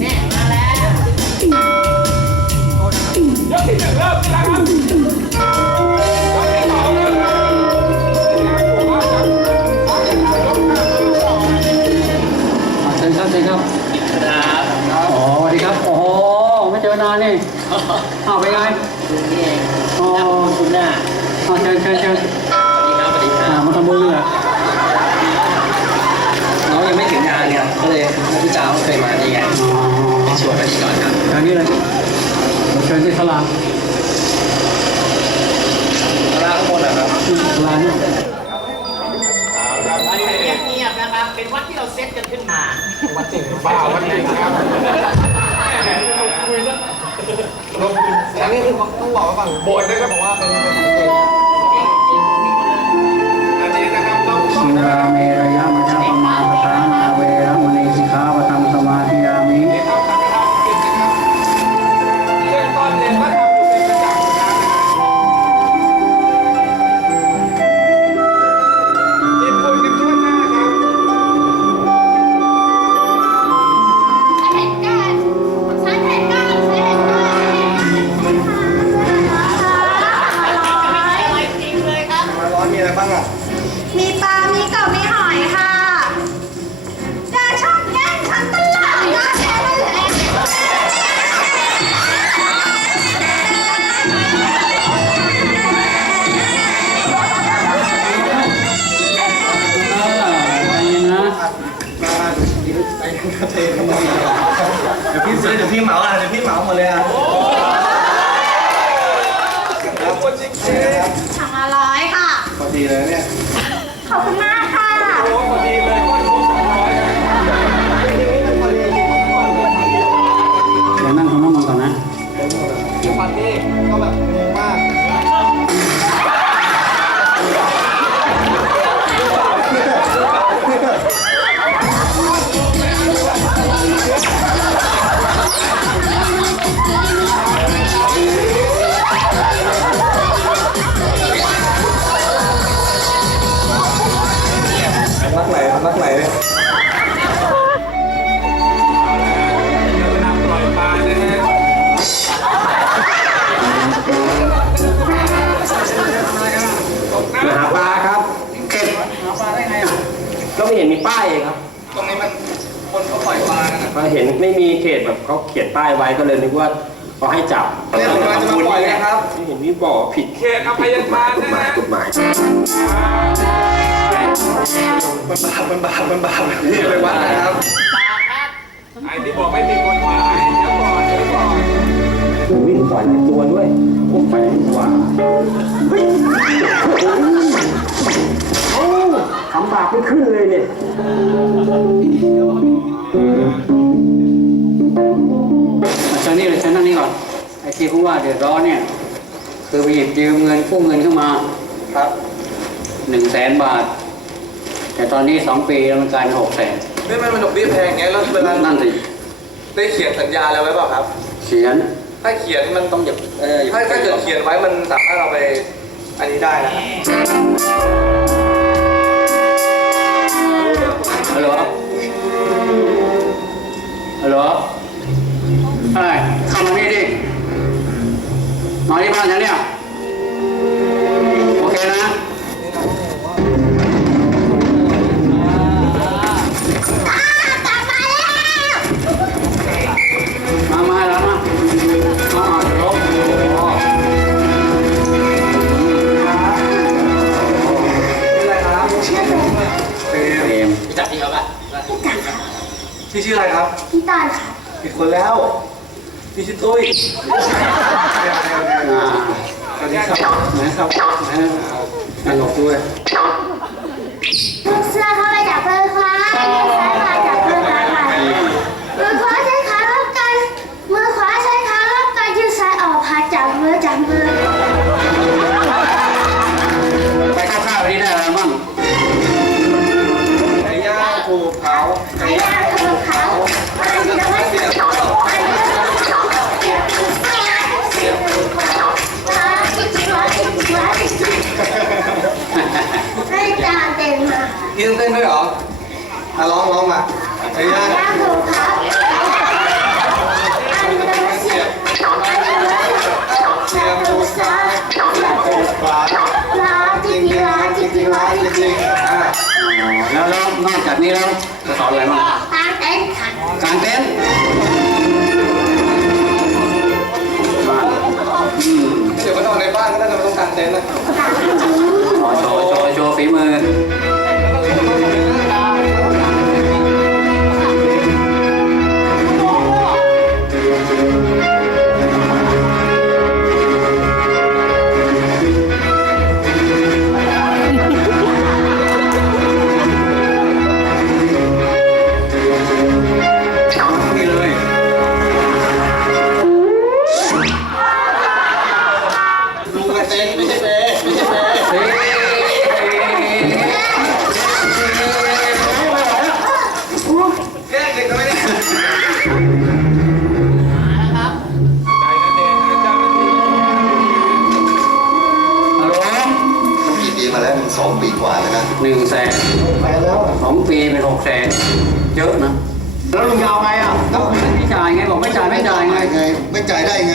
แน่มาแล้วยกที่หนึ่งเริ่มแล้วครับยกที่สองเริ่มครับเชิญครับเชิญครับครับอ๋อสวัสดีครับ โอ้โห ไม่เจอนานนี่อ้าวเป็นไง นี่เองอ๋อหน้าคุณหน้าอ้าเชิญเชิญเชิญ ชิญที่สลามร้านข้างบนนะครับสลามเนี่ยเงียบๆนะครับ เป็นวัดที่เราเซตกันขึ้นมาบ้าวันนี้ครับอันนี้คือต้องบอกไว้ก่อนโบสถ์นะครับบอกว่าเป็นเป็นของจริงอันนี้นะครับต้องชิราเมระยะ คุณจริงถังละร้อยค่ะ พอดีเลยเนี่ย ขอบคุณมากค่ะๆโอ้พอดีเลยก้อนทุกสองร้อยนะเดี๋ยวนั่งทำน้ำมันก่อนนะวันนี้ก็แบบงงมากรัก ก็บหาปลาได้ไงอะก็ไม่เห็นมีป้ายเลยครับตรงนี้มันคนเขาปล่อยปลากันนะมาเห็นไม่มีเขตแบบเขาเขียนป้ายไว้ก็เลยนึกว่าเขาให้จับเนี่ยผมกำลังจะมาปล่อยนะครับ ไม่เห็นมีบอกผิดเขตอภัยทานกฎนะหมายฮะกฎหมายมันบาปมันบาปมันบาปพี่ไปวัดนะครับไอ้ที่บอกไม่มีกฎหมายเดี๋ยวก่อนเดี๋ยวก่อน วิ่งปล่อยหลายตัวด้วย นี่เลยเชิญนั่งนี่ก่อนไอ้ที่ผู้ว่าเดือดร้อนเนี่ย คือไปหยิบยืมเงินกู้เงินเข้ามาครับหนึ่งแสนบาท แต่ตอนนี้สองปีแล้วมันกลายเป็นหกแสนนี่มันดอกเบี้ยแพงไงแล้วเวลานั่นสิได้เขียนสัญญาอะไรไว้เปล่าครับ เขียนถ้าเขียนมันต้องอย่าเอออย่าถ้าถ้าเกิดเขียนไว้มันสามารถเอาไปอันนี้ได้นะ พี่ชื่ออะไรครับ พี่ตอนค่ะผิดคนแล้ว พี่ชื่อตุ้ยอ่าสวัสดีครับนะครับนั่งหลบด้วย นเต้นด้วยเหรออะร้องร้องมาเฮ้ยได้ เสียงดูซ้ายเสียงดูขวาจริงจริงจริงจริงจริงจริงอ่าแล้วแล้วนอกจากนี้แล้วจะสอนอะไรบ้างกางเต็นท์บ้านอืมเดี๋ยวก็นอนในบ้านก็ได้แต่ไม่ต้องกางเต็นท์นะ นึ่งแสนสองปีเป็นหกแสนเยอะนะ แล้วลุงจะเอาไงอะก็ไม่จ่ายไงบอกไม่จ่ายไม่จ่ายไง ไม่จ่ายได้ไง